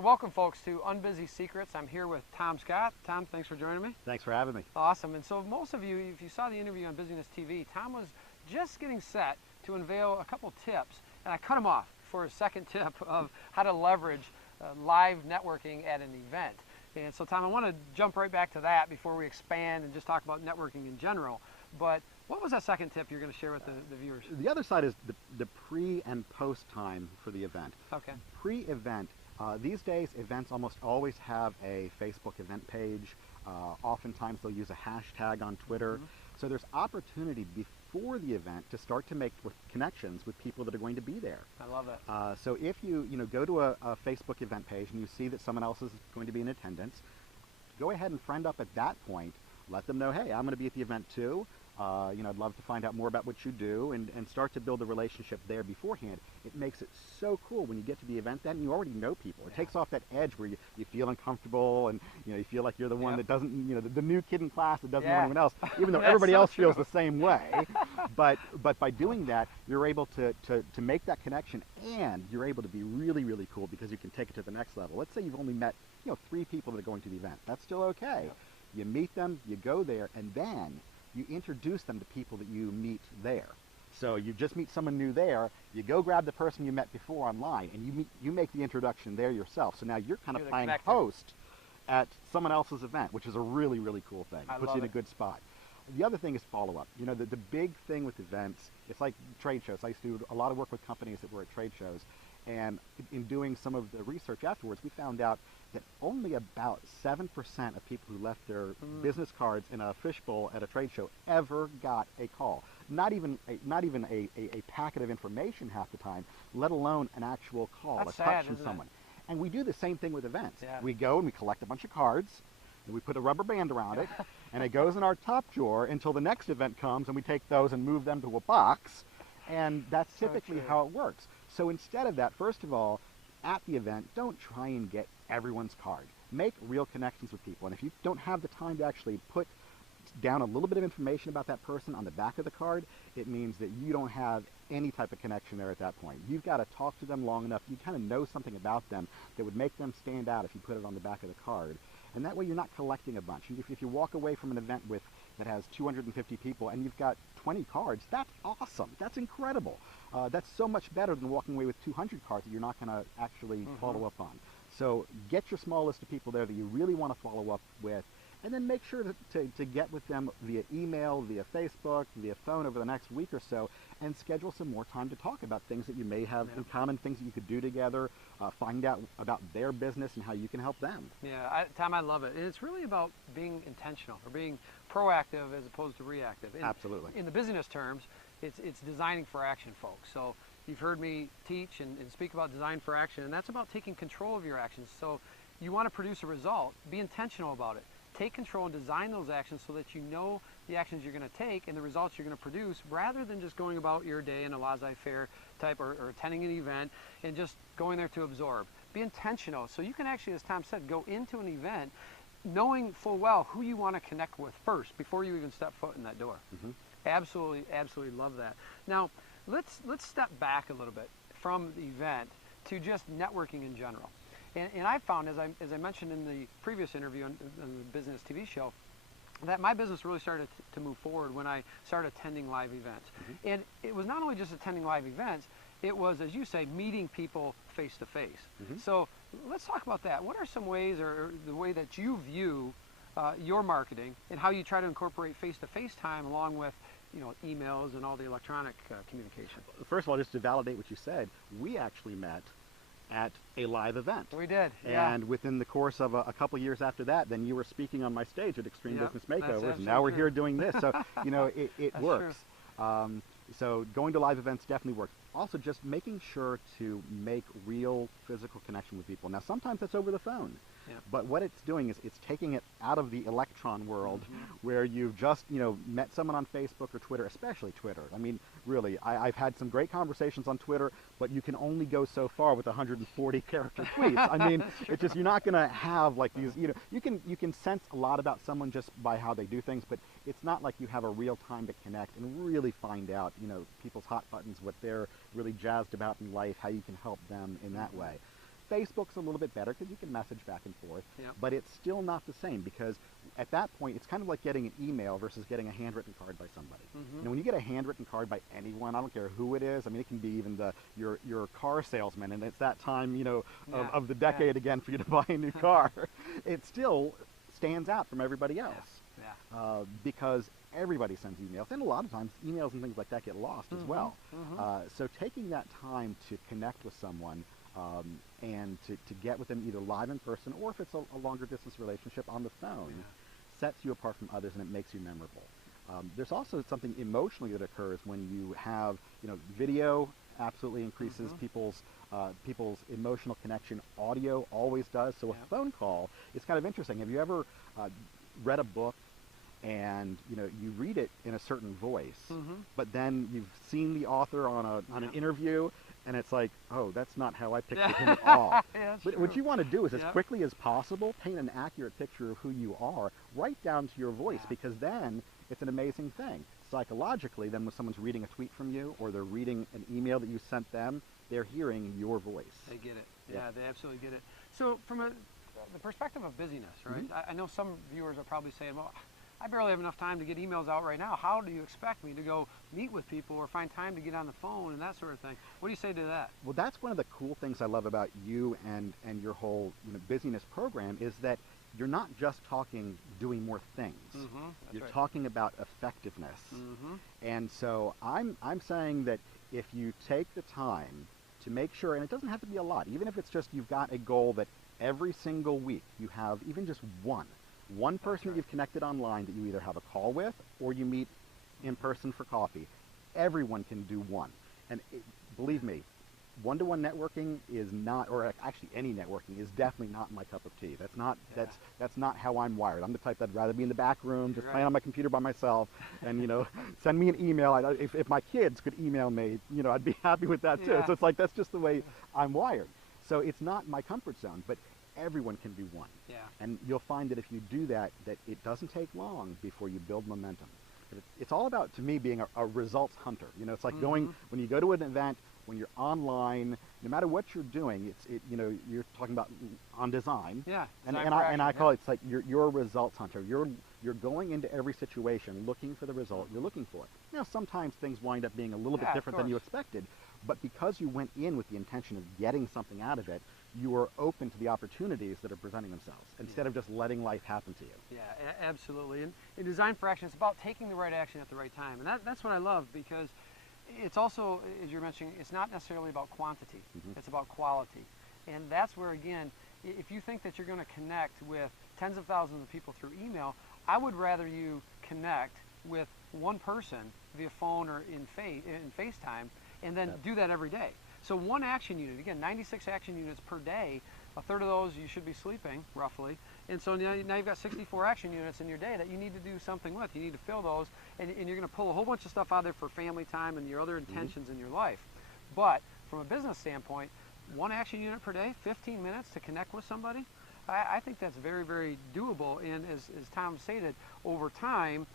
So welcome folks to Unbusy Secrets. I'm here with Thom Scott. Thom, thanks for joining me. Thanks for having me. Awesome. And so most of you, if you saw the interview on Busyness TV, Thom was just getting set to unveil a couple tips, and I cut him off for a second tip of how to leverage live networking at an event. And so Thom, I want to jump right back to that before we expand and just talk about networking in general. But what was that second tip you're going to share with the viewers? The other side is the pre and post time for the event. Okay. Pre-event, these days events almost always have a Facebook event page. Oftentimes they'll use a hashtag on Twitter. Mm-hmm. So there's opportunity before the event to start to make connections with people that are going to be there. I love that. So if you go to a Facebook event page and you see that someone else is going to be in attendance, go ahead and friend up at that point. Let them know, hey, I'm going to be at the event too. I'd love to find out more about what you do and start to build a relationship there beforehand. It makes it so cool when you get to the event then you already know people. It takes off that edge where you feel uncomfortable and you feel like you're the one that doesn't, the new kid in class that doesn't know anyone else, even though everybody else feels the same way. But by doing that, you're able to make that connection, and you're able to be really, really cool because you can take it to the next level. Let's say you've only met 3 people that are going to the event. That's still okay. You meet them, you go there, and then you introduce them to people that you meet there. So you just meet someone new there, you go grab the person you met before online, and you make the introduction there yourself. So now you're kind of playing host at someone else's event, which is a really, really cool thing. It puts you in a good spot. The other thing is follow-up. The big thing with events, it's like trade shows. I used to do a lot of work with companies that were at trade shows, and in doing some of the research afterwards, we found out that only about 7% of people who left their business cards in a fishbowl at a trade show ever got a call. Not even a packet of information half the time, let alone an actual call, That's a touch from someone. And we do the same thing with events. Yeah. We go and we collect a bunch of cards, and we put a rubber band around it, and it goes in our top drawer until the next event comes, and we take those and move them to a box, and that's typically how it works. So instead of that, first of all, at the event, don't try and get everyone's card. Make real connections with people. And if you don't have the time to actually put down a little bit of information about that person on the back of the card, it means that you don't have any type of connection there at that point. You've got to talk to them long enough. You kind of know something about them that would make them stand out if you put it on the back of the card. And that way you're not collecting a bunch. If you walk away from an event that has 250 people and you've got 20 cards, that's awesome. That's incredible. That's so much better than walking away with 200 cards that you're not going to actually follow up on. So get your small list of people there that you really want to follow up with, and then make sure to get with them via email, via Facebook, via phone over the next week or so, and schedule some more time to talk about things that you may have in common, things that you could do together, find out about their business and how you can help them. Yeah, Thom, I love it. It's really about being intentional or being proactive as opposed to reactive. Absolutely. In the business terms, it's designing for action, folks. So you've heard me teach and speak about design for action, and that's about taking control of your actions. So you want to produce a result, be intentional about it. Take control and design those actions so that you know the actions you're going to take and the results you're going to produce, rather than just going about your day in a laissez-faire type or attending an event and just going there to absorb. Be intentional so you can actually, as Thom said, go into an event knowing full well who you want to connect with first before you even step foot in that door. Absolutely, absolutely love that. Now, let's step back a little bit from the event to just networking in general. And I found, as I mentioned in the previous interview on the Business TV show, that my business really started to move forward when I started attending live events. And it was not only just attending live events, it was, as you say, meeting people face to face. So let's talk about that. What are some ways, or the way that you view your marketing and how you try to incorporate face-to-face time along with emails and all the electronic communication? First of all, just to validate what you said, we actually met at a live event. We did, and within the course of a couple years after that, then you were speaking on my stage at Extreme Business Makeovers, and now we're here doing this. So it works. So going to live events definitely works. Also, just making sure to make real physical connection with people. Now, sometimes that's over the phone. But what it's doing is it's taking it out of the electron world where you've just, met someone on Facebook or Twitter, especially Twitter. I mean, really, I've had some great conversations on Twitter, but you can only go so far with 140 character tweets. I mean, it's just, you're not going to have like these, you can sense a lot about someone just by how they do things, but it's not like you have a real time to connect and really find out, people's hot buttons, what they're really jazzed about in life, how you can help them in that way. Facebook's a little bit better because you can message back and forth, Yep. but it's still not the same because at that point, it's kind of like getting an email versus getting a handwritten card by somebody. Mhm. And when you get a handwritten card by anyone, I don't care who it is. I mean, it can be even your car salesman, and it's that time, you know, Yeah. of the decade again for you to buy a new car. It still stands out from everybody else. Yeah. Because everybody sends emails, and a lot of times emails and things like that get lost as well. So taking that time to connect with someone and to get with them either live in person or if it's a longer distance relationship on the phone sets you apart from others and it makes you memorable. There's also something emotionally that occurs when you have, you know, video absolutely increases people's emotional connection. Audio always does. So a phone call is kind of interesting. Have you ever read a book and you know you read it in a certain voice, but then you've seen the author on an interview, and it's like, oh, that's not how I pictured him at all. But what you want to do is, as quickly as possible, paint an accurate picture of who you are, right down to your voice, because then it's an amazing thing. Psychologically, then when someone's reading a tweet from you or they're reading an email that you sent them, they're hearing your voice. They get it. Yeah, they absolutely get it. So from the perspective of busyness, right? I know some viewers are probably saying, well, I barely have enough time to get emails out right now. How do you expect me to go meet with people or find time to get on the phone and that sort of thing? What do you say to that? Well, that's one of the cool things I love about you and your whole busyness program is that you're not just talking doing more things. You're talking about effectiveness. And so I'm saying that if you take the time to make sure, and it doesn't have to be a lot, even if it's just you've got a goal that every single week you have even just one person that you've connected online that you either have a call with or you meet in person for coffee. Everyone can do one. And believe me, one-to-one networking is not, or actually any networking is definitely not my cup of tea. That's not how I'm wired. I'm the type that'd rather be in the back room, just playing on my computer by myself, and send me an email. If my kids could email me, I'd be happy with that too. So it's like that's just the way I'm wired. So it's not my comfort zone, but everyone can do one. And you'll find that if you do that, that it doesn't take long before you build momentum. It's all about, to me, being a results hunter. It's like going, when you go to an event, when you're online, no matter what you're doing, you're talking about on design. And I call it, it's like you're a results hunter. You're going into every situation looking for the result you're looking for. Sometimes things wind up being a little bit different than you expected, but because you went in with the intention of getting something out of it, you are open to the opportunities that are presenting themselves instead of just letting life happen to you. Yeah, absolutely. And in Design for Action, it's about taking the right action at the right time. And that's what I love, because it's also, as you're mentioning, it's not necessarily about quantity. It's about quality. And that's where, again, if you think that you're going to connect with tens of thousands of people through email, I would rather you connect with one person via phone or in FaceTime, and then do that every day. So one action unit, again, 96 action units per day, a third of those you should be sleeping, roughly. And so now you've got 64 action units in your day that you need to do something with. You need to fill those, and you're going to pull a whole bunch of stuff out there for family time and your other intentions in your life. But from a business standpoint, one action unit per day, 15 minutes to connect with somebody, I think that's very, very doable. And as Thom stated, over time,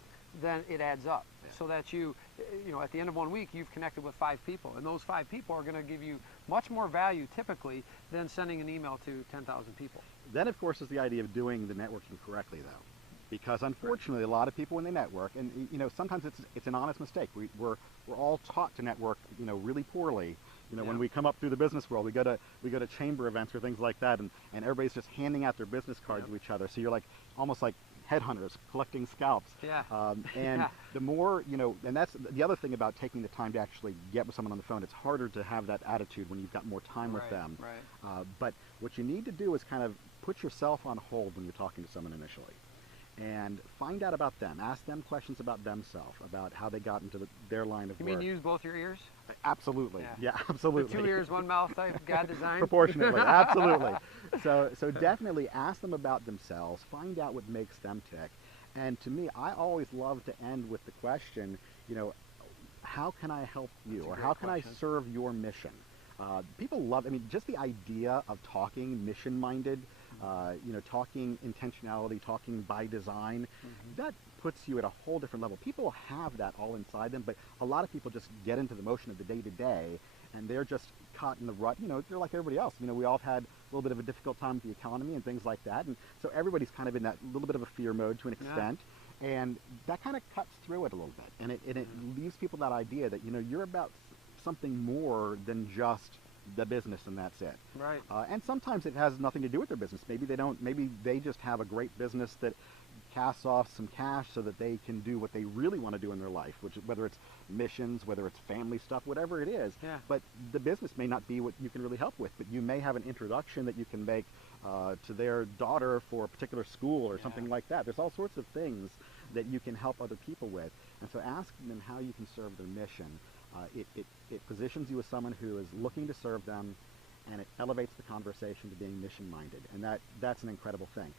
then it adds up. So that at the end of 1 week, you've connected with 5 people, and those 5 people are going to give you much more value typically than sending an email to 10,000 people. Then, of course, is the idea of doing the networking correctly, though, because unfortunately, a lot of people when they network, and sometimes it's an honest mistake. We're all taught to network, really poorly. When we come up through the business world, we go to chamber events or things like that, and everybody's just handing out their business cards to each other. So you're like almost like headhunters collecting scalps. And the more, and that's the other thing about taking the time to actually get with someone on the phone. It's harder to have that attitude when you've got more time with them. But what you need to do is kind of put yourself on hold when you're talking to someone initially and find out about them. Ask them questions about themselves, about how they got into their line of work. You mean use both your ears? Absolutely. Yeah, absolutely. The 2 ears, 1 mouth type God design? Proportionately, absolutely. So definitely ask them about themselves, find out what makes them tick. And to me, I always love to end with the question, how can I help you? Or how can I serve your mission? People love, just the idea of talking mission-minded, talking intentionality, talking by design, that puts you at a whole different level. People have that all inside them, but a lot of people just get into the motion of the day-to-day, and they're just caught in the rut. You know, they're like everybody else. You know, we all have had a little bit of a difficult time with the economy and things like that, and so everybody's kind of in that little bit of a fear mode to an extent, and that kind of cuts through it a little bit, and it leaves people that idea that, you know, you're about something more than just the business and that's it. Right. And sometimes it has nothing to do with their business. Maybe they don't. Maybe they just have a great business that casts off some cash so that they can do what they really want to do in their life, which whether it's missions, whether it's family stuff, whatever it is. Yeah. But the business may not be what you can really help with, but you may have an introduction that you can make to their daughter for a particular school or something like that. There's all sorts of things that you can help other people with. And so asking them how you can serve their mission, it positions you as someone who is looking to serve them, and it elevates the conversation to being mission-minded. And that's an incredible thing.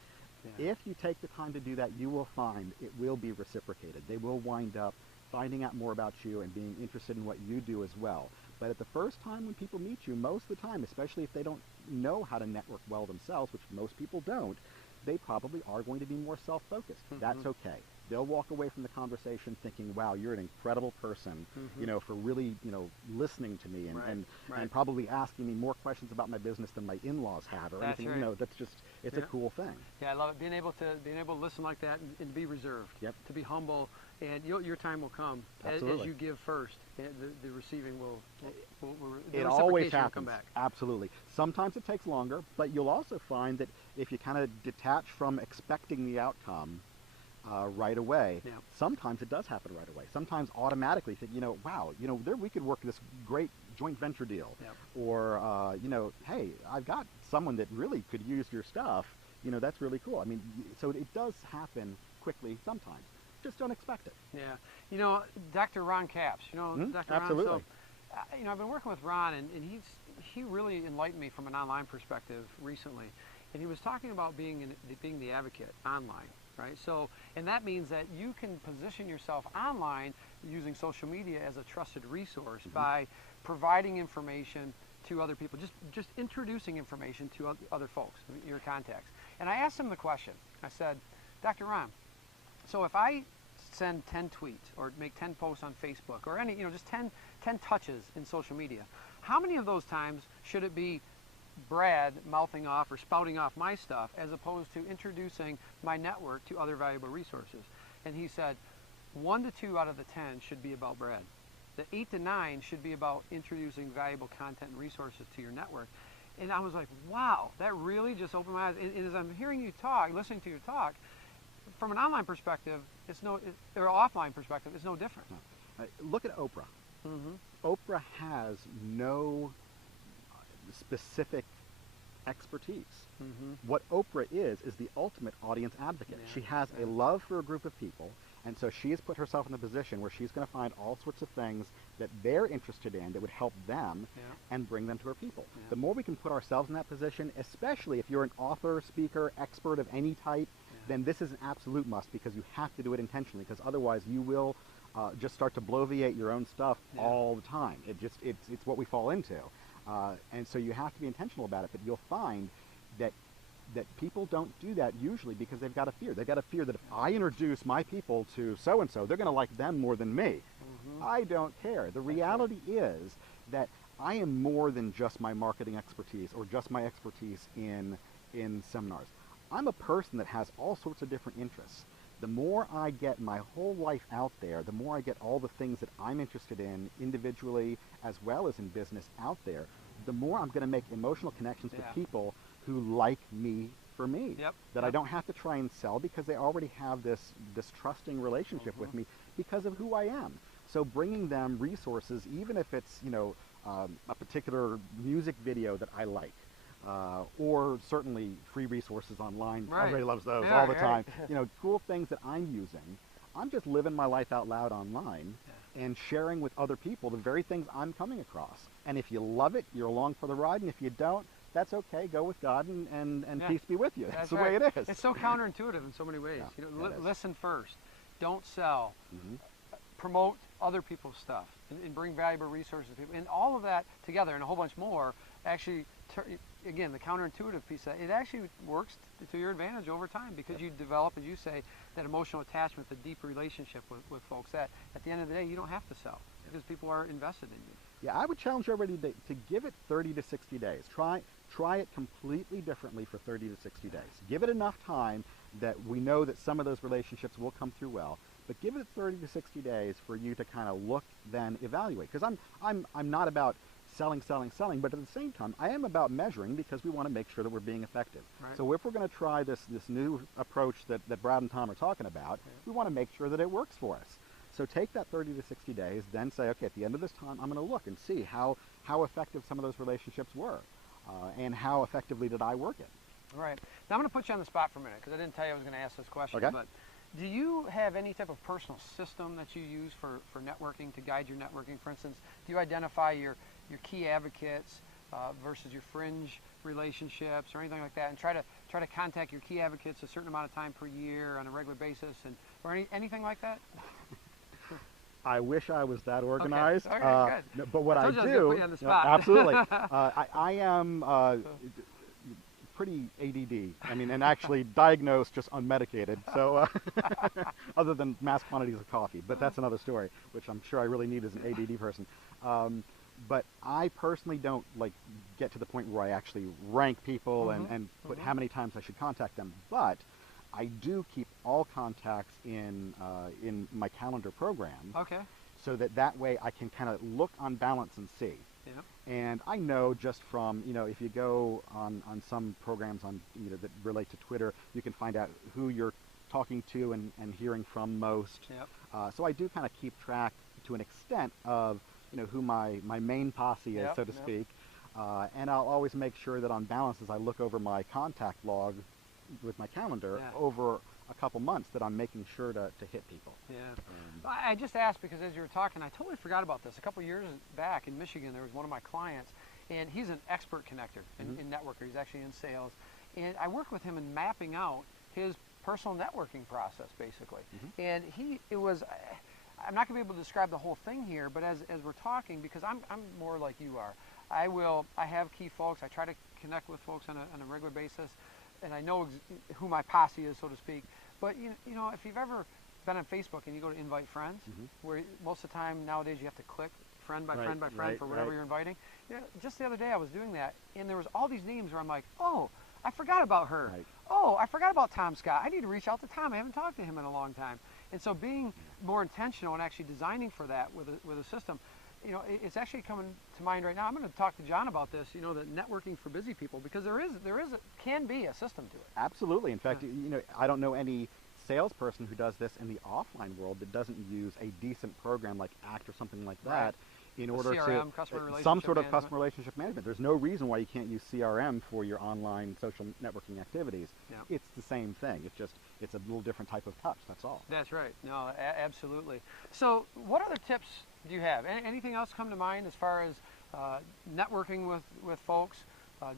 Yeah. If you take the time to do that, you will find it will be reciprocated. They will wind up finding out more about you and being interested in what you do as well. But at the first time when people meet you, most of the time, especially if they don't know how to network well themselves, which most people don't, they probably are going to be more self-focused. That's okay. They'll walk away from the conversation thinking, wow, you're an incredible person, you know, for really, you know, listening to me and probably asking me more questions about my business than my in-laws have or anything. You know, that's just, it's a cool thing. Yeah, I love it. Being able to listen like that and be reserved, to be humble, and your time will come as you give first. The receiving will the it always happens. Will come back. Absolutely. Sometimes it takes longer, but you'll also find that if you kind of detach from expecting the outcome right away, sometimes it does happen right away. Sometimes automatically think, you know, wow, you know, we could work this great joint venture deal, or you know, hey, I've got someone that really could use your stuff. You know, that's really cool. I mean, so it does happen quickly sometimes. Just don't expect it. Yeah. You know, Dr. Ron Capps, you know, Dr. Absolutely. Ron, so, you know, I've been working with Ron, and he really enlightened me from an online perspective recently. And he was talking about being the advocate online, right? So, and that means that you can position yourself online using social media as a trusted resource by providing information to other people, just introducing information to other folks, your contacts. And I asked him the question. I said, Dr. Ron, so if I send 10 tweets or make 10 posts on Facebook or any, you know, just 10 touches in social media, how many of those times should it be Brad mouthing off or spouting off my stuff as opposed to introducing my network to other valuable resources? And he said 1 to 2 out of the 10 should be about Brad. The 8 to 9 should be about introducing valuable content and resources to your network. And I was like, wow, that really just opened my eyes. And as I'm hearing you talk, listening to you talk, from an online perspective, or offline perspective, it's no different. Look at Oprah. Oprah has no specific expertise. What Oprah is the ultimate audience advocate. She has a love for a group of people, and so she has put herself in a position where she's going to find all sorts of things that they're interested in that would help them and bring them to her people. The more we can put ourselves in that position, especially if you're an author, speaker, expert of any type, then this is an absolute must, because you have to do it intentionally, because otherwise you will just start to bloviate your own stuff all the time. It's what we fall into. And so you have to be intentional about it, but you'll find that people don't do that usually because they've got a fear. They've got a fear that if I introduce my people to so-and-so, they're going to like them more than me. I don't care. The reality is that I am more than just my marketing expertise or just my expertise in seminars. I'm a person that has all sorts of different interests. The more I get my whole life out there, the more I get all the things that I'm interested in individually as well as in business out there, the more I'm going to make emotional connections with people who like me for me, that I don't have to try and sell, because they already have this trusting relationship with me because of who I am. So bringing them resources, even if it's, you know, a particular music video that I like, or certainly free resources online. Everybody loves those all the time. You know, cool things that I'm using. I'm just living my life out loud online and sharing with other people the very things I'm coming across. And if you love it, you're along for the ride. And if you don't, that's okay. Go with God, and peace be with you. That's the way it is. It's so counterintuitive in so many ways. You know, listen first. Don't sell. promote other people's stuff and bring valuable resources to people, and all of that together and a whole bunch more actually, again, the counterintuitive piece of that, it actually works to your advantage over time, because you develop, as you say, that emotional attachment, the deep relationship with folks that at the end of the day you don't have to sell, because people are invested in you. Yeah, I would challenge everybody to give it 30 to 60 days. Try it completely differently for 30 to 60 days. Give it enough time that we know that some of those relationships will come through well, but give it 30 to 60 days for you to kind of look, then evaluate. Because I'm not about selling, but at the same time, I am about measuring, because we want to make sure that we're being effective. Right. So if we're going to try this new approach that Brad and Thom are talking about, we want to make sure that it works for us. So take that 30 to 60 days, then say, okay, at the end of this time, I'm going to look and see how effective some of those relationships were, and how effectively did I work it. Right. Now I'm going to put you on the spot for a minute, because I didn't tell you I was going to ask this question. Okay. But do you have any type of personal system that you use for networking, to guide your networking? For instance, do you identify your key advocates versus your fringe relationships or anything like that, and try to contact your key advocates a certain amount of time per year on a regular basis, or anything like that? I wish I was that organized. Okay. Okay, good. No, but what I I do, put you on the spot. absolutely, I am pretty ADD. I mean, and actually diagnosed just unmedicated. So, other than mass quantities of coffee, but that's another story, which I'm sure I really need as an ADD person. But I personally don't get to the point where I actually rank people and put how many times I should contact them. But I do keep all contacts in my calendar program. Okay. So that way I can kind of look on balance and see. Yep. And I know just from, if you go on some programs that relate to Twitter, you can find out who you're talking to and hearing from most. Yep. So I do kind of keep track to an extent of who my main posse is, so to speak. And I'll always make sure that on balance, as I look over my contact log with my calendar over a couple months, that I'm making sure to hit people. Yeah. I just asked because as you were talking, I totally forgot about this. A couple years back in Michigan, there was one of my clients, and he's an expert connector in networker. He's actually in sales. And I worked with him in mapping out his personal networking process, basically. And I'm not going to be able to describe the whole thing here, but as we're talking, because I'm more like you are, I have key folks. I try to connect with folks on a regular basis, and I know who my posse is, so to speak. But if you've ever been on Facebook and you go to invite friends, where most of the time nowadays you have to click friend by friend by friend for whatever you're inviting. Just the other day I was doing that, and there was all these names where I'm like, oh, I forgot about her. Oh, I forgot about Thom Scott. I need to reach out to Thom. I haven't talked to him in a long time. And so being more intentional and actually designing for that with a system, it's actually coming to mind right now. I'm going to talk to John about this, the networking for busy people, because can be a system to it. Absolutely. In fact, I don't know any salesperson who does this in the offline world that doesn't use a decent program like ACT or something like that in order CRM, to some sort of customer relationship management. There's no reason why you can't use CRM for your online social networking activities. It's the same thing. It's a little different type of touch. That's all. That's right. No, absolutely. So what other tips do you have? Anything else come to mind as far as networking with folks,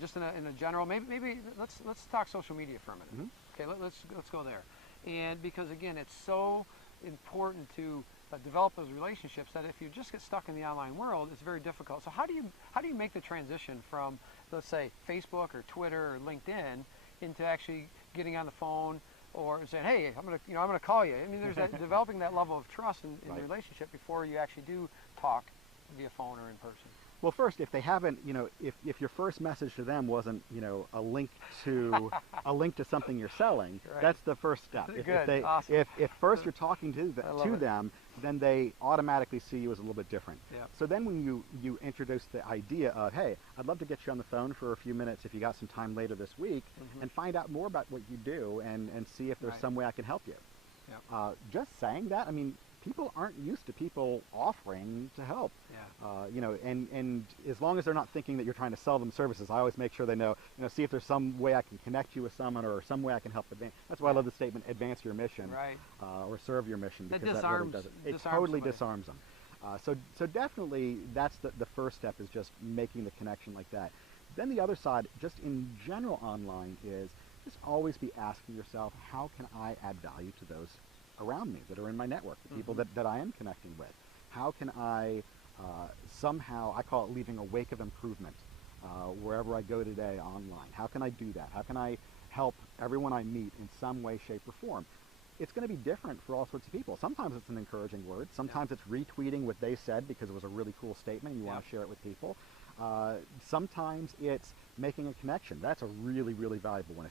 just in a general? Maybe let's talk social media for a minute. Okay, let's go there. And because again, it's so important to develop those relationships that if you just get stuck in the online world, it's very difficult. So how do you make the transition from, let's say, Facebook or Twitter or LinkedIn into actually getting on the phone or saying, hey, I'm gonna call you? I mean, there's developing that level of trust in the relationship before you actually do talk via phone or in person. Well, first, if they haven't, if your first message to them wasn't, a link to something you're selling, that's the first step. If first you're talking to them, then they automatically see you as a little bit different. So then when you introduce the idea of, hey, I'd love to get you on the phone for a few minutes if you got some time later this week, and find out more about what you do and see if there's some way I can help you. Just saying that, I mean, people aren't used to people offering to help. And as long as they're not thinking that you're trying to sell them services, I always make sure they know, see if there's some way I can connect you with someone or some way I can help advance. That's why I love the statement, advance your mission, or serve your mission, because that really does it. It totally disarms them. So definitely that's the first step, is just making the connection like that. Then the other side, just in general online, is just always be asking yourself, how can I add value to those around me that are in my network, the people that I am connecting with? How can I somehow, I call it leaving a wake of improvement wherever I go today online? How can I do that? How can I help everyone I meet in some way, shape, or form? It's going to be different for all sorts of people. Sometimes it's an encouraging word. Sometimes it's retweeting what they said because it was a really cool statement and you want to share it with people. Sometimes it's making a connection. That's a really, really valuable one.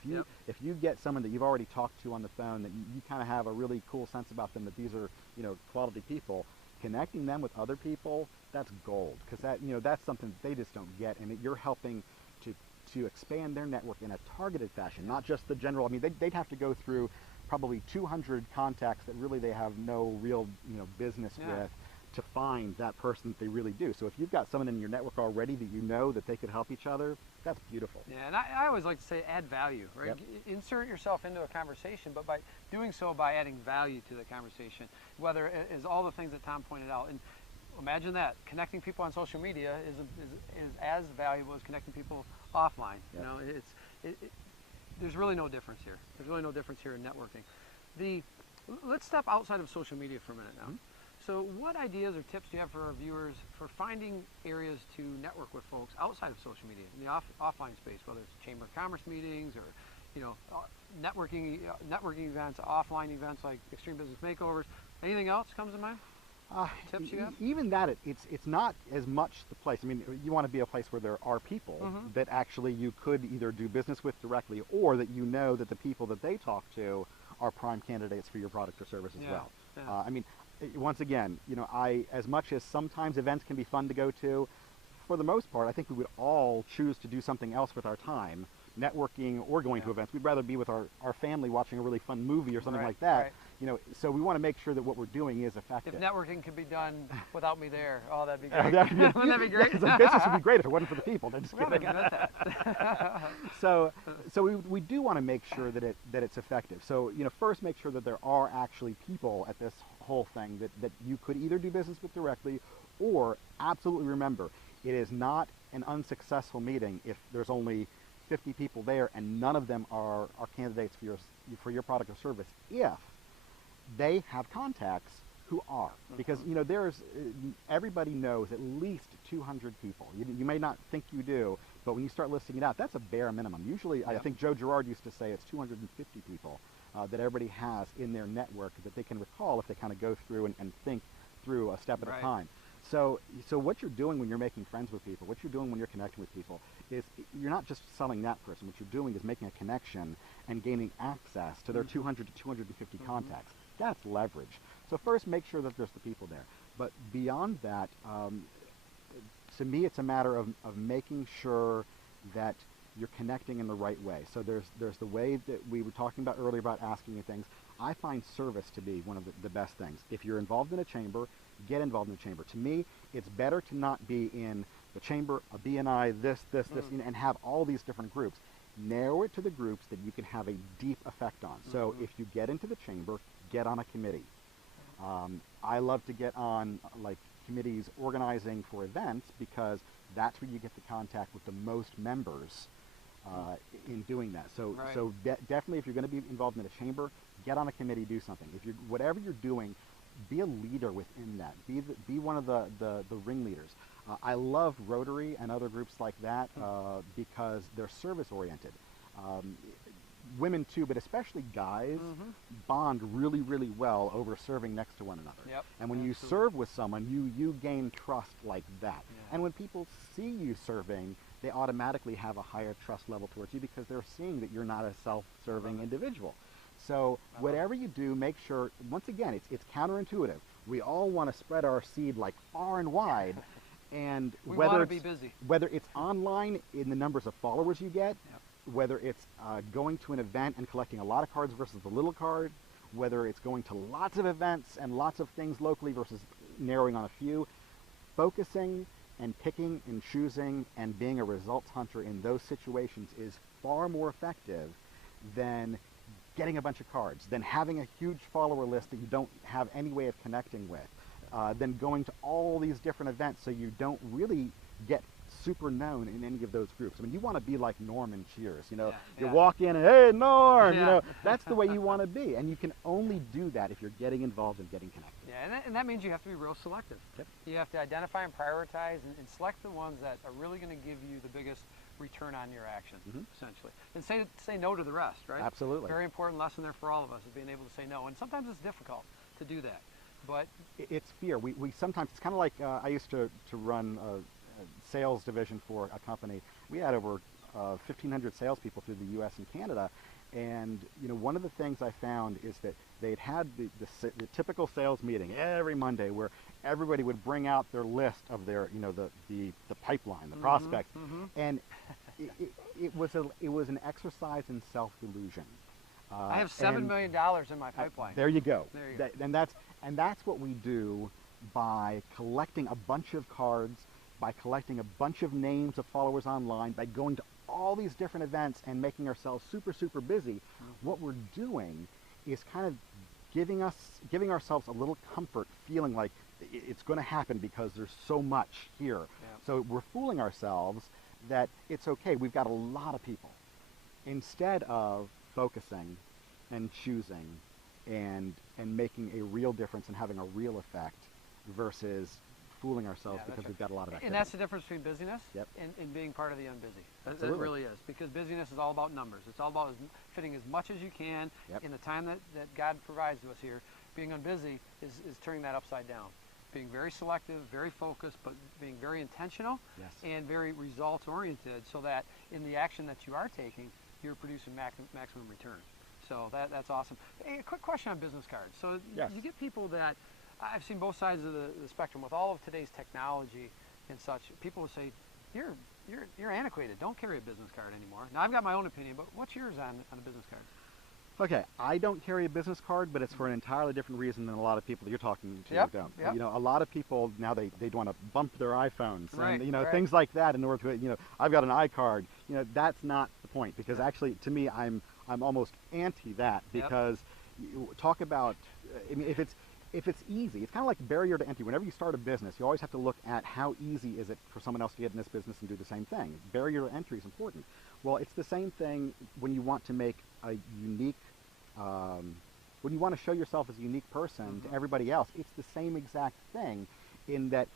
If you get someone that you've already talked to on the phone that you kind of have a really cool sense about them, that these are, you know, quality people, connecting them with other people, that's gold, because that, you know, that's something that they just don't get, and you're helping to expand their network in a targeted fashion, not just the general. I mean, they'd have to go through probably 200 contacts that really they have no real, you know, business with to find that person that they really do. So if you've got someone in your network already that you know that they could help each other, that's beautiful. Yeah, and I always like to say add value, right? Yep. Insert yourself into a conversation, but by doing so, by adding value to the conversation, whether it is all the things that Thom pointed out. And imagine that, connecting people on social media is as valuable as connecting people offline. Yep. You know, there's really no difference here. There's really no difference here in networking. Let's step outside of social media for a minute now. So what ideas or tips do you have for our viewers for finding areas to network with folks outside of social media, in the offline space, whether it's Chamber of Commerce meetings or, you know, networking events, offline events like Extreme Business Makeovers? Anything else comes to mind? Tips you have? Even that, it's not as much the place. I mean, you want to be a place where there are people that actually you could either do business with directly, or that you know that the people that they talk to are prime candidates for your product or service as well. Yeah. I mean, once again, you know, as much as sometimes events can be fun to go to, for the most part, I think we would all choose to do something else with our time, networking or going to events. We'd rather be with our family watching a really fun movie or something like that. Right. You know, so we want to make sure that what we're doing is effective. If networking could be done without me there, oh, that'd be great. Wouldn't that be great? The business would be great if it wasn't for the people. Just Well, kidding. that. So we do want to make sure that it's effective. So, you know, first make sure that there are actually people at this whole thing that you could either do business with directly, or absolutely remember, it is not an unsuccessful meeting if there's only 50 people there and none of them are candidates for your product or service, if they have contacts who are. Because, you know, everybody knows at least 200 people. You may not think you do, but when you start listing it out, that's a bare minimum. Usually, I think Joe Girard used to say it's 250 people that everybody has in their network that they can recall if they kind of go through and think through a step at a time. So what you're doing when you're making friends with people, what you're doing when you're connecting with people, is you're not just selling that person. What you're doing is making a connection and gaining access to their 200 to 250 contacts. That's leverage. So first, make sure that there's the people there. But beyond that, to me, it's a matter of making sure that you're connecting in the right way. So there's the way that we were talking about earlier about asking you things. I find service to be one of the best things. If you're involved in a chamber, get involved in the chamber. To me, it's better to not be in the chamber, a BNI, this, and have all these different groups. Narrow it to the groups that you can have a deep effect on. So if you get into the chamber, get on a committee. I love to get on like committees organizing for events, because that's where you get the contact with the most members in doing that. So definitely, if you're going to be involved in a chamber, get on a committee, do something. If whatever you're doing, be a leader within that. Be one of the ringleaders. I love Rotary and other groups like that because they're service oriented. Women too, but especially guys, bond really, really well over serving next to one another. And when you serve with someone, you gain trust like that. And when people see you serving, they automatically have a higher trust level towards you, because they're seeing that you're not a self-serving individual. So whatever you do, make sure, once again, it's counterintuitive. We all want to spread our seed like far and wide, and whether it's online in the numbers of followers you get, whether it's going to an event and collecting a lot of cards versus the little card, whether it's going to lots of events and lots of things locally versus narrowing on a few, focusing and picking and choosing and being a results hunter in those situations is far more effective than getting a bunch of cards, than having a huge follower list that you don't have any way of connecting with, than going to all these different events so you don't really get super known in any of those groups. I mean, you want to be like Norm and Cheers, you know. Yeah, You walk in and, hey, Norm, Yeah. you know, that's the way you want to be. And you can only do that if you're getting involved and getting connected. Yeah, and that means you have to be real selective. Yep. You have to identify and prioritize and select the ones that are really going to give you the biggest return on your action, essentially. And say no to the rest, right? Absolutely. Very important lesson there for all of us, is being able to say no. And sometimes it's difficult to do that. But It's fear. We sometimes, it's kind of like, I used to run a sales division for a company. We had over 1,500 salespeople through the U.S. and Canada, and you know, one of the things I found is that they'd had the typical sales meeting every Monday, where everybody would bring out their list of their, you know, the pipeline, the prospects, and it was an exercise in self-delusion. I have $7 million in my pipeline. There you go. There you go. And that's what we do by collecting a bunch of cards, by collecting a bunch of names of followers online, by going to all these different events and making ourselves super, super busy. What we're doing is kind of giving ourselves a little comfort, feeling like it's going to happen because there's so much here. Yeah. So we're fooling ourselves that it's okay, we've got a lot of people. Instead of focusing and choosing and making a real difference and having a real effect versus fooling ourselves because we've got a lot of activity. And that's the difference between busyness Yep. and being part of the unbusy. It Absolutely. really is, because busyness is all about numbers. It's all about fitting as much as you can in the time that God provides to us here. Being unbusy is turning that upside down. Being very selective, very focused, but being very intentional and very results oriented, so that in the action that you are taking, you're producing maximum return. So that's awesome. Hey, a quick question on business cards. So you get people that, I've seen both sides of the spectrum with all of today's technology and such. People will say, you're antiquated. Don't carry a business card anymore. Now, I've got my own opinion, but what's yours on a business card? Okay, I don't carry a business card, but it's for an entirely different reason than a lot of people that you're talking to don't. You know, a lot of people now they want to bump their iPhones and you know things like that in order to, you know, I've got an iCard. You know, that's not the point, because actually to me I'm almost anti that, because you talk about, I mean, if it's easy, it's kind of like barrier to entry. Whenever you start a business, you always have to look at how easy is it for someone else to get in this business and do the same thing. Barrier to entry is important. Well, it's the same thing when you want to make a unique, when you want to show yourself as a unique person to everybody else. It's the same exact thing, in that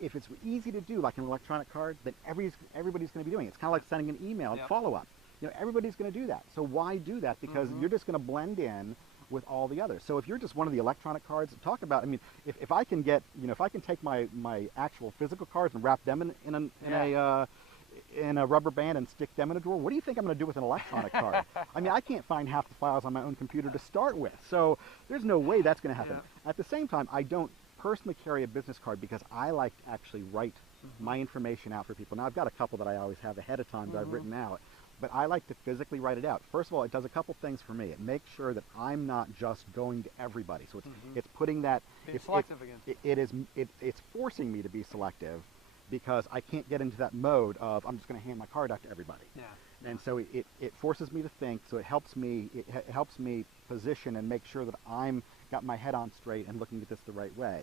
if it's easy to do, like an electronic card, then everybody's going to be doing it. It's kind of like sending an email and follow-up. You know, everybody's going to do that. So why do that? Because you're just going to blend in with all the others. So if you're just one of the electronic cards, talk about, I mean, if I can get, you know, if I can take my actual physical cards and wrap them in a rubber band and stick them in a drawer, what do you think I'm going to do with an electronic card? I mean, I can't find half the files on my own computer to start with. So there's no way that's going to happen. At the same time, I don't personally carry a business card because I like to actually write my information out for people. Now, I've got a couple that I always have ahead of time that I've written out, but I like to physically write it out. First of all, it does a couple things for me. It makes sure that I'm not just going to everybody. So it's putting that, being selective again. It's forcing me to be selective, because I can't get into that mode of I'm just going to hand my card out to everybody. And so it forces me to think. So it helps me position and make sure that I'm got my head on straight and looking at this the right way.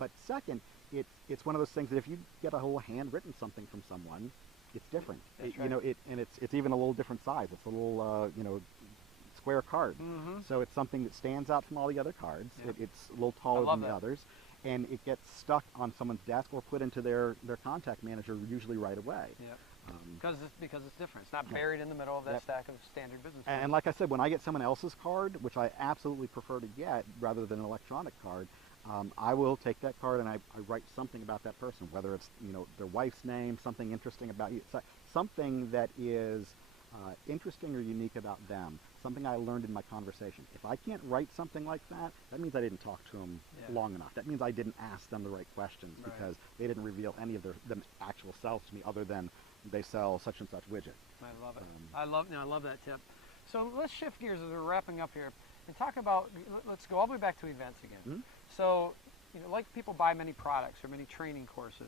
But second, it's one of those things that if you get a whole handwritten something from someone, it's different. You know, and it's even a little different size. It's a little you know, square card. So it's something that stands out from all the other cards. It's a little taller than the others, and it gets stuck on someone's desk or put into their contact manager usually right away. Because it's different. It's not buried in the middle of that stack of standard business cards. And like I said, when I get someone else's card, which I absolutely prefer to get rather than an electronic card, I will take that card and I write something about that person, whether it's, you know, their wife's name, something interesting about you, something that is interesting or unique about them, something I learned in my conversation. If I can't write something like that, that means I didn't talk to them long enough. That means I didn't ask them the right questions, because they didn't reveal any of them actual selves to me, other than they sell such and such widget. I love it. I love that tip. So let's shift gears as we're wrapping up here and talk about, let's go all the way back to events again. So, you know, like people buy many products or many training courses,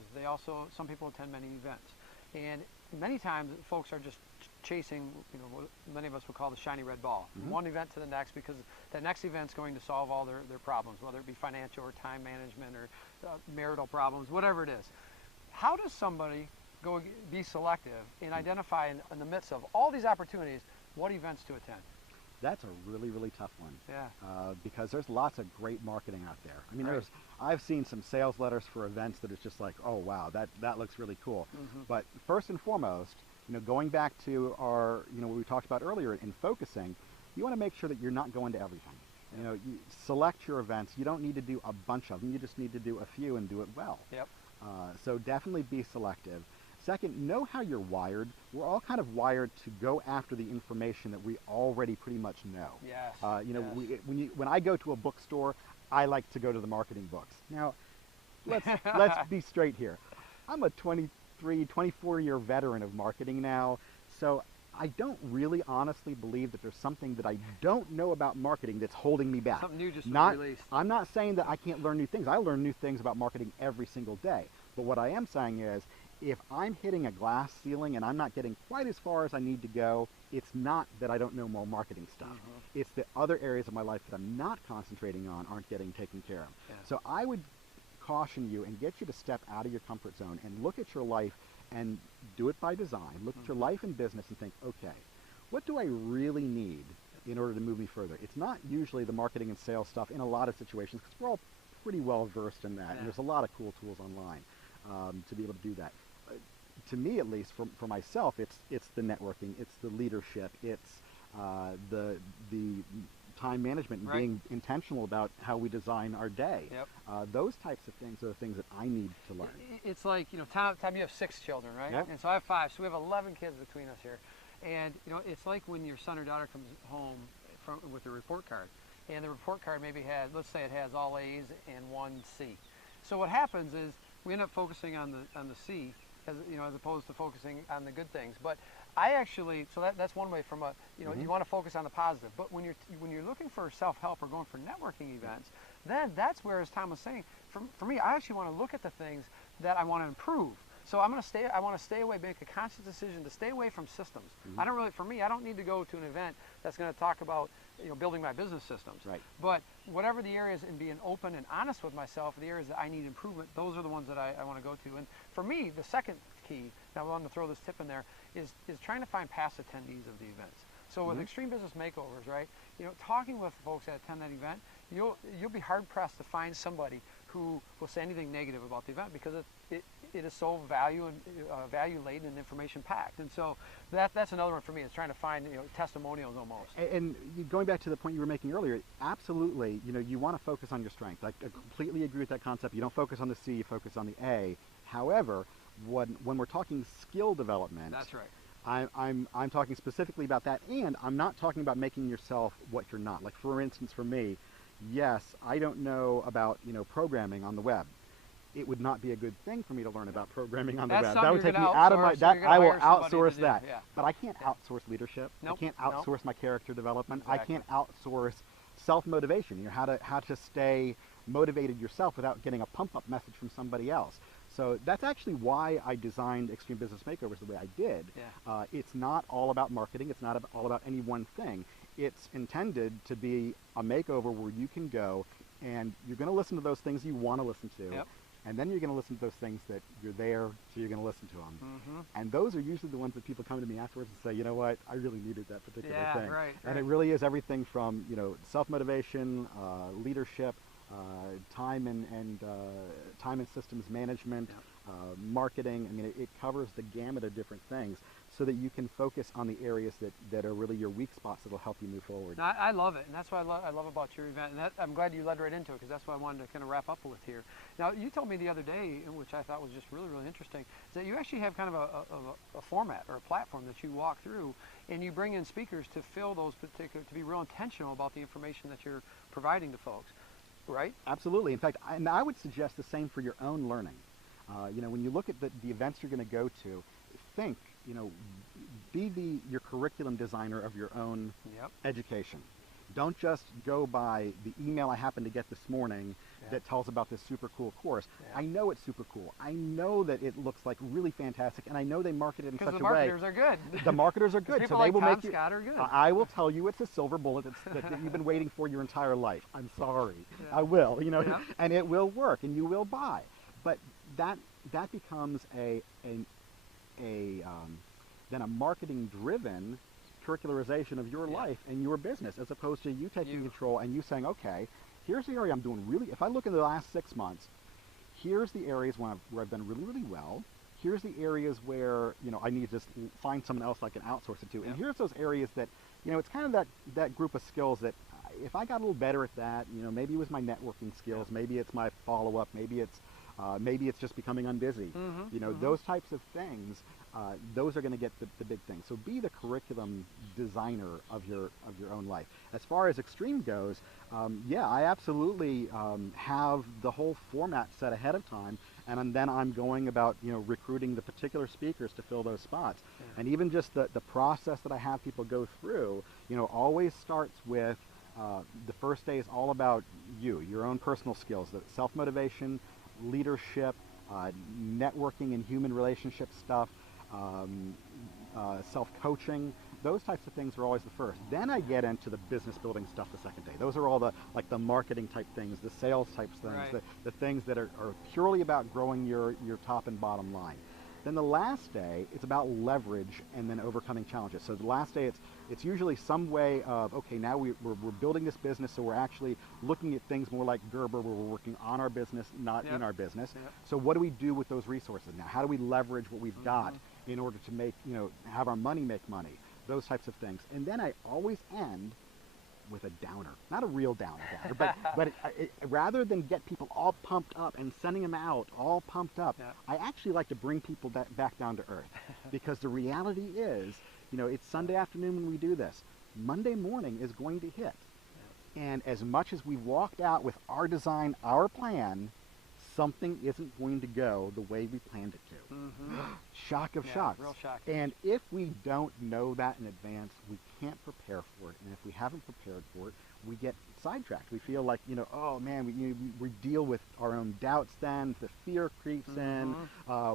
some people attend many events. And many times folks are just chasing, you know, what many of us would call the shiny red ball, from one event to the next, because that next event's going to solve all their problems, whether it be financial or time management or marital problems, whatever it is. how does somebody be selective and identify in the midst of all these opportunities what events to attend? That's a really, really tough one. Yeah. Because there's lots of great marketing out there. I mean, Right. I've seen some sales letters for events that is just like, oh wow, that looks really cool. Mm-hmm. But first and foremost, going back to our, what we talked about earlier in focusing, you want to make sure that you're not going to everything. Yep. You select your events. You don't need to do a bunch of them. You just need to do a few and do it well. Yep. So definitely be selective. Second, know how you're wired. We're all kind of wired to go after the information that we already pretty much know. Yes. Yes. When I go to a bookstore, I like to go to the marketing books. Now, let's be straight here. I'm a 24-year veteran of marketing now, so I don't really honestly believe that there's something that I don't know about marketing that's holding me back. Something new just released. I'm not saying that I can't learn new things. I learn new things about marketing every single day. But what I am saying is, if I'm hitting a glass ceiling and I'm not getting quite as far as I need to go, it's not that I don't know more marketing stuff. Mm-hmm. It's that other areas of my life that I'm not concentrating on aren't getting taken care of. Yeah. So I would caution you and get you to step out of your comfort zone and look at your life and do it by design. Look at your life and business and think, okay, what do I really need in order to move me further? It's not usually the marketing and sales stuff in a lot of situations, because we're all pretty well versed in that, Yeah. and there's a lot of cool tools online to be able to do that. To me, at least, for myself, it's the networking, it's the leadership, it's the time management and Right. being intentional about how we design our day. Yep. Those types of things are the things that I need to learn. It's like, Tom, you have 6 children, right? Yep. And so I have 5, so we have 11 kids between us here. And, it's like when your son or daughter comes home with a report card, and the report card maybe let's say it has all A's and 1 C. So what happens is we end up focusing on the C, as opposed to focusing on the good things. But I actually, so that's one way from Mm-hmm. you want to focus on the positive. But when you're looking for self-help or going for networking events, then that's where, as Tom was saying, for me, I actually want to look at the things that I want to improve. So I want to stay away, make a conscious decision to stay away from systems. Mm-hmm. For me, I don't need to go to an event that's going to talk about building my business systems. Right. But whatever the areas, and being open and honest with myself, the areas that I need improvement, those are the ones that I want to go to. And for me, the second key, now I want to throw this tip in there, is trying to find past attendees of the events. So with Mm-hmm. Extreme Business Makeovers, right, talking with folks that attend that event, you'll be hard pressed to find somebody who will say anything negative about the event, because it is so value laden and information packed. And so that's another one for me. It's trying to find testimonials almost. And going back to the point you were making earlier, absolutely, you want to focus on your strength. I completely agree with that concept. You don't focus on the C, you focus on the A. However, when we're talking skill development, That's right. I'm talking specifically about that, and I'm not talking about making yourself what you're not. Like, for instance, for me, yes, I don't know about programming on the web. It would not be a good thing for me to learn about programming on the That's web. something That would you're take me gonna out of my. outsource, so That you're gonna I will hire somebody to outsource do, that. yeah. But I can't outsource leadership. Nope, I can't nope. outsource my character development. Exactly. I can't outsource self-motivation. How to stay motivated yourself without getting a pump-up message from somebody else. So that's actually why I designed Extreme Business Makeovers the way I did. Yeah. It's not all about marketing. It's not all about any one thing. It's intended to be a makeover where you can go and you're going to listen to those things you want to listen to. Yep. And then you're going to listen to those things that you're there, so you're going to listen to them. Mm-hmm. And those are usually the ones that people come to me afterwards and say, you know what, I really needed that particular Yeah, thing. right, And right. it really is everything from self-motivation, leadership, time and systems management, Yep. marketing. I mean, it covers the gamut of different things, so that you can focus on the areas that are really your weak spots that will help you move forward. No, I love it, and that's what I love about your event, and I'm glad you led right into it, because that's what I wanted to kind of wrap up with here. Now, you told me the other day, which I thought was just really, really interesting, is that you actually have kind of a format or a platform that you walk through, and you bring in speakers to fill those particular, to be real intentional about the information that you're providing to folks, right? Absolutely. In fact, I would suggest the same for your own learning. When you look at the events you're going to go to, think, be your curriculum designer of your own Yep. education. Don't just go by the email I happened to get this morning that tells about this super cool course. Yeah. I know it's super cool. I know that it looks like really fantastic, and I know they market it in such Because a the way. marketers are good. The marketers are good, People so they like will Thom make you. Scott are good. I will tell you, it's a silver bullet that you've been waiting for your entire life. I'm sorry. Yeah. I will, Yeah. and it will work, and you will buy. But that that becomes then a marketing driven curricularization of your life and your business, as opposed to you taking control and you saying, okay, here's the area I'm doing really, if I look in the last 6 months, here's the areas where I've done really, really well. Here's the areas where, I need to just find someone else I can outsource it to. And here's those areas that, it's kind of that group of skills that if I got a little better at that, maybe it was my networking skills, maybe it's my follow-up, maybe it's just becoming unbusy. Those types of things, those are going to get the big things. So be the curriculum designer of your own life. As far as Extreme goes, I absolutely have the whole format set ahead of time, and then I'm going about recruiting the particular speakers to fill those spots. And even just the process that I have people go through, always starts with the first day is all about your own personal skills, the self-motivation, leadership, networking and human relationship stuff, self-coaching. Those types of things are always the first. Then I get into the business building stuff the second day. Those are all the marketing type things, the sales types things, the things that are purely about growing your top and bottom line. Then the last day, it's about leverage and then overcoming challenges. So the last day, it's usually some way of, okay, now we're building this business, so we're actually looking at things more like Gerber, where we're working on our business, not in our business. So what do we do with those resources now? How do we leverage what we've got in order to make, have our money make money? Those types of things. And then I always end with a downer, not a real downer, but rather than get people all pumped up and sending them out all pumped up, I actually like to bring people back down to earth, because the reality is, it's Sunday afternoon when we do this. Monday morning is going to hit, and as much as we've walked out with our design, our plan, something isn't going to go the way we planned it to. Shock of shocks. Real shock. And if we don't know that in advance, we can't prepare for it. And if we haven't prepared for it, we get sidetracked. We feel like, oh man, we deal with our own doubts then, the fear creeps in,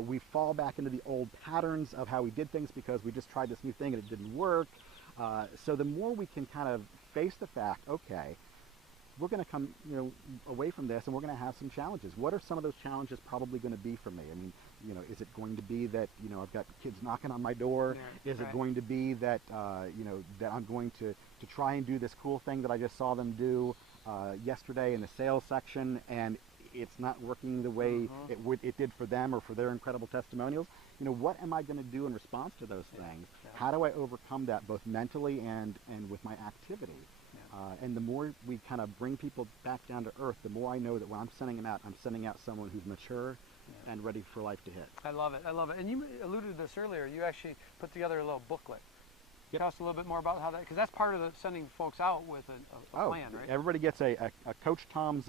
we fall back into the old patterns of how we did things because we just tried this new thing and it didn't work. So the more we can kind of face the fact, okay, we're going to come, away from this, and we're going to have some challenges. What are some of those challenges probably going to be for me? I mean, is it going to be that, I've got kids knocking on my door? Is it going to be that, that I'm going to try and do this cool thing that I just saw them do yesterday in the sales section, and it's not working the way it did for them or for their incredible testimonials? What am I going to do in response to those things? How do I overcome that both mentally and with my activity? And the more we kind of bring people back down to earth, the more I know that when I'm sending them out, I'm sending out someone who's mature and ready for life to hit. I love it. I love it. And you alluded to this earlier. You actually put together a little booklet. Tell us a little bit more about how that, because that's part of the sending folks out with a plan, right? Everybody gets a Coach Thom's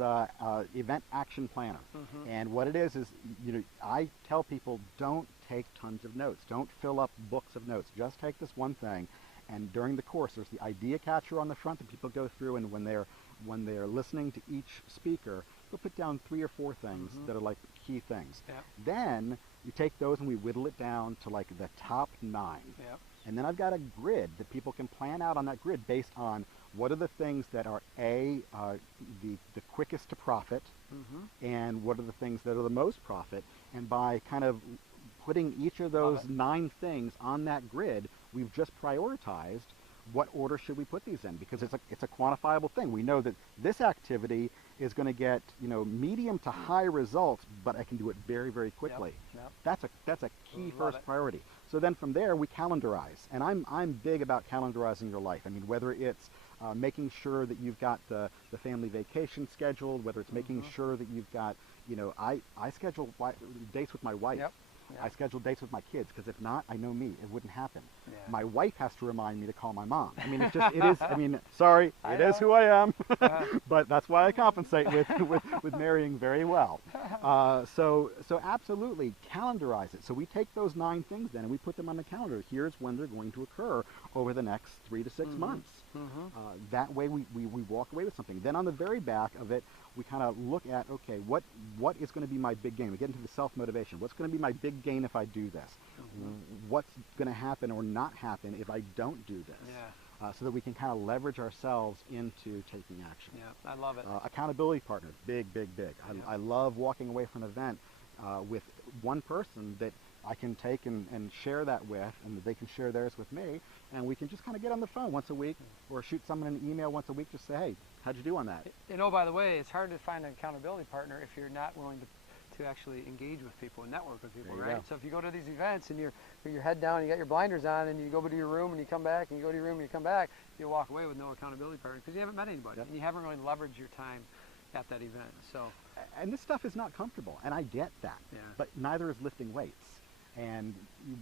event action planner. And what it is, I tell people, don't take tons of notes. Don't fill up books of notes. Just take this one thing. And during the course, there's the idea catcher on the front that people go through, and when they're listening to each speaker, they'll put down 3 or 4 things that are like key things. Then you take those and we whittle it down to like the top 9. And then I've got a grid that people can plan out on that grid based on what are the things that are the quickest to profit, and what are the things that are the most profit. And by kind of putting each of those 9 things on that grid, we've just prioritized what order should we put these in, because it's a quantifiable thing. We know that this activity is going to get medium to high results, but I can do it very, very quickly. That's a key first priority. So then from there we calendarize, and I'm big about calendarizing your life. I mean, whether it's making sure that you've got the family vacation scheduled, whether it's making sure that you've got, I schedule dates with my wife. I schedule dates with my kids, because if not, I know me, it wouldn't happen. My wife has to remind me to call my mom. I mean, sorry, it is who I am, but that's why I compensate with marrying very well. So absolutely, calendarize it. So we take those 9 things then and we put them on the calendar. Here's when they're going to occur over the next 3 to 6 months. That way we walk away with something. Then on the very back of it, we kind of look at, okay, what is going to be my big gain? We get into the self-motivation. What's going to be my big gain if I do this? What's going to happen or not happen if I don't do this? So that we can kind of leverage ourselves into taking action. I love it. Accountability partners, big. I love walking away from an event with one person that I can take and share that with, and that they can share theirs with me, and we can just kind of get on the phone once a week or shoot someone an email once a week, just say, hey, how'd you do on that? And oh, by the way, it's hard to find an accountability partner if you're not willing to actually engage with people and network with people, right? So if you go to these events and you're your head down, you got your blinders on, and you go to your room and you come back, and you go to your room and you come back, you'll walk away with no accountability partner because you haven't met anybody, and you haven't really leveraged your time at that event. So, and this stuff is not comfortable, and I get that, but neither is lifting weights. And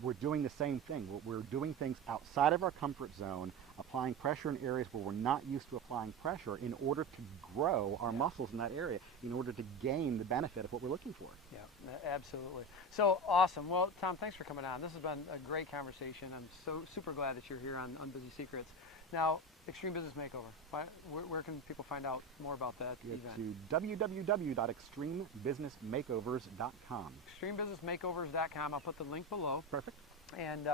we're doing the same thing. We're doing things outside of our comfort zone, applying pressure in areas where we're not used to applying pressure in order to grow our muscles in that area, in order to gain the benefit of what we're looking for. Yeah, absolutely. So awesome. Well, Thom, thanks for coming on. This has been a great conversation. I'm so super glad that you're here on Busy Secrets. Now, Extreme Business Makeover, where can people find out more about that event? To www.extremebusinessmakeovers.com. Extremebusinessmakeovers.com. I'll put the link below. Perfect. And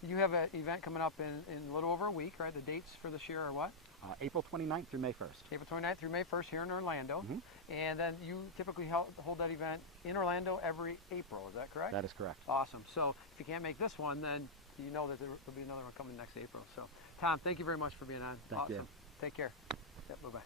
you have an event coming up in a little over a week, right? The dates for this year are what? April 29th through May 1st. April 29th through May 1st here in Orlando. And then you typically hold that event in Orlando every April, is that correct? That is correct. Awesome. So if you can't make this one, then you know that there'll be another one coming next April. So Thom, thank you very much for being on. Thank you. Take care. Yep, bye-bye.